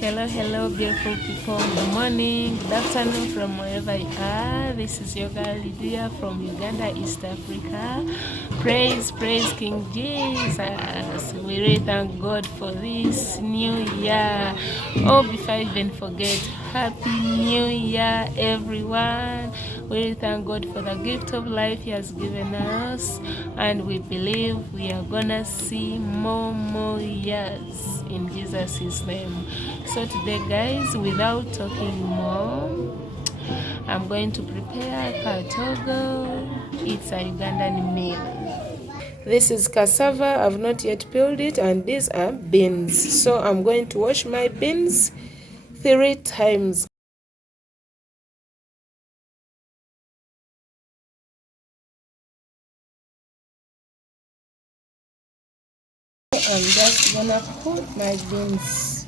Hello, beautiful people. Good morning, good afternoon from wherever you are. This is your girl Lydia from Uganda, East Africa. Praise King Jesus. We really thank God for this new year. Oh, before I even forget, Happy New Year, everyone. We really thank God for the gift of life He has given us, and we believe we are gonna see more years in Jesus' name. So today, guys, without talking more, I'm going to prepare katogo. It's a Ugandan meal. This is cassava. I've not yet peeled it, and these are beans. So I'm going to wash my beans 3 times. I'm just gonna put my beans.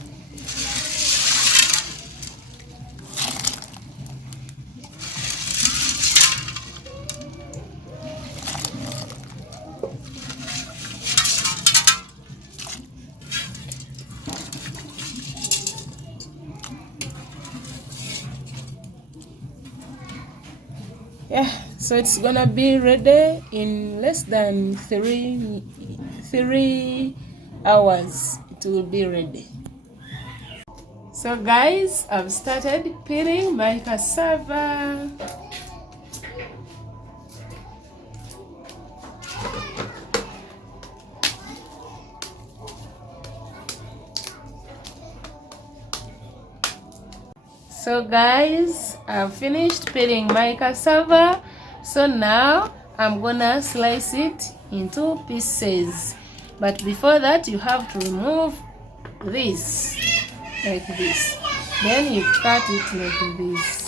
Yeah, so it's gonna be ready in less than three hours. It will be ready. So guys, I've started peeling my cassava. So guys, I've finished peeling my cassava. So now I'm gonna slice it into pieces. But before that, you have to remove this like this. Then you cut it like this.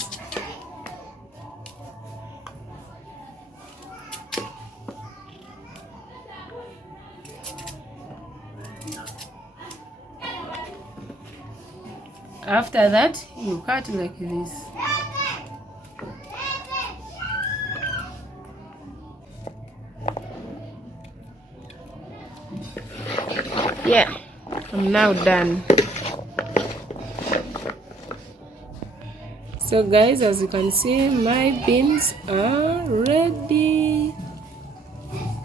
After that, you cut like this. Yeah, I'm now done. So guys, as you can see, my beans are ready.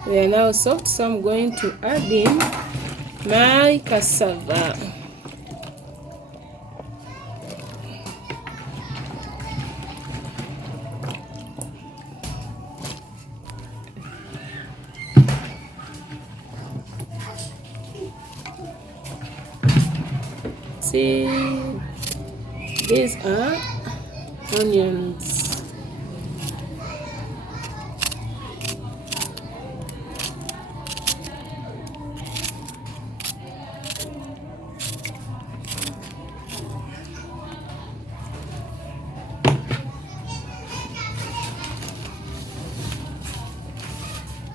They are now soft, so I'm going to add in my cassava. See, these are onions.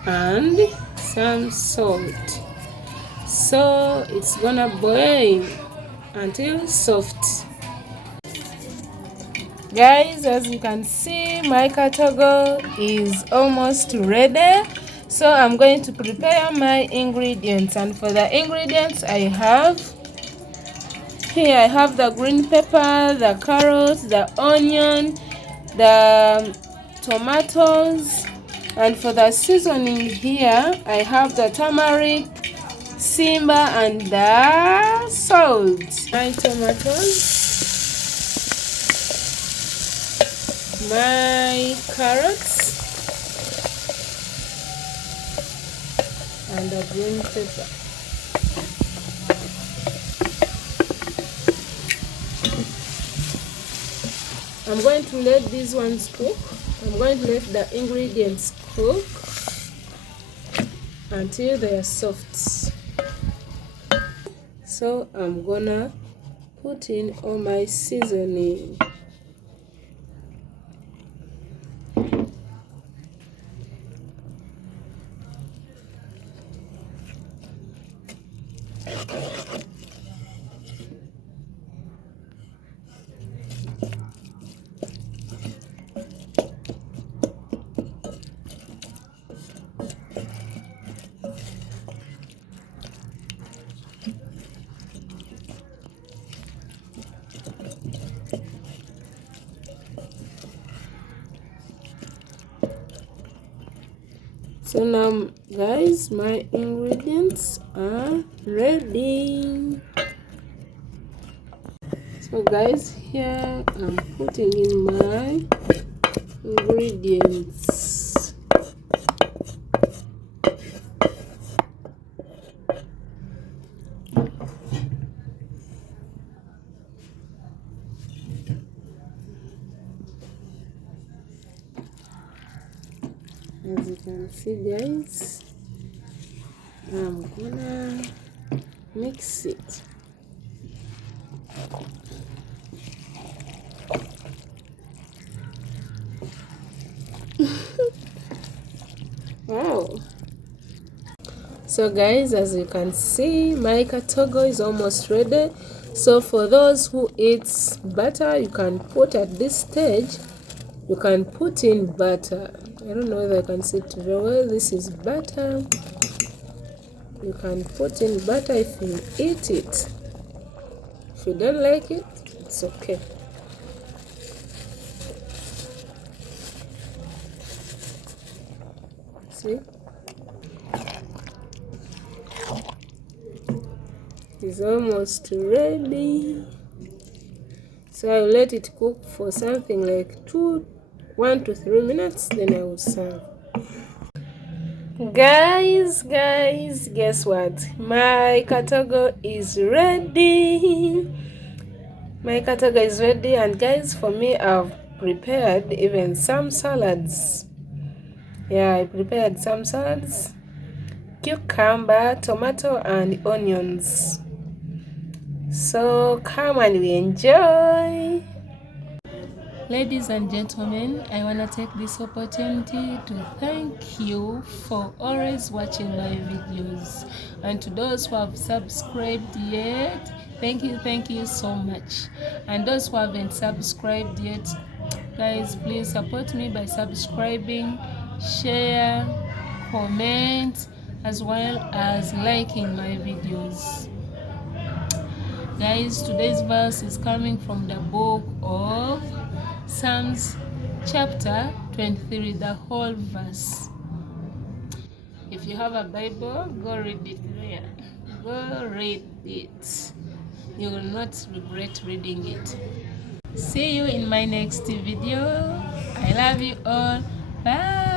And some salt. So it's gonna boil until soft. Guys, as you can see, my katogo is almost ready. So I'm going to prepare my ingredients, and for the ingredients I have the green pepper, the carrots, the onion, the tomatoes, and for the seasoning here I have the turmeric, simba, and the salt. My tomatoes, my carrots, and the green pepper. I'm going to let these ones cook. I'm going to let the ingredients cook until they are soft. So I'm gonna put in all my seasoning. So now guys, my ingredients are ready. So guys, here I'm putting in my ingredients. As you can see guys, I'm gonna mix it. Wow. So guys, as you can see, my katogo is almost ready. So for those who eat butter, you can put at this stage, you can put in butter. I don't know whether I can see it very well. This is butter. You can put in butter if you eat it. If you don't like it, it's okay. See? It's almost ready. So I'll let it cook for something like 1 to 3 minutes, then I will serve. Guys, guess what? My katogo is ready. My katogo is ready, and guys, for me, I've prepared even some salads. Yeah, I prepared some salads: cucumber, tomato, and onions. So come and we enjoy. Ladies and gentlemen, I want to take this opportunity to thank you for always watching my videos, and to those who have subscribed yet, thank you so much. And those who haven't subscribed yet, guys, please support me by subscribing, share, comment, as well as liking my videos. Guys, today's verse is coming from the book of Psalms chapter 23, the whole verse. If you have a Bible, go read it there. Go read it. You will not regret reading it. See you in my next video. I love you all. Bye.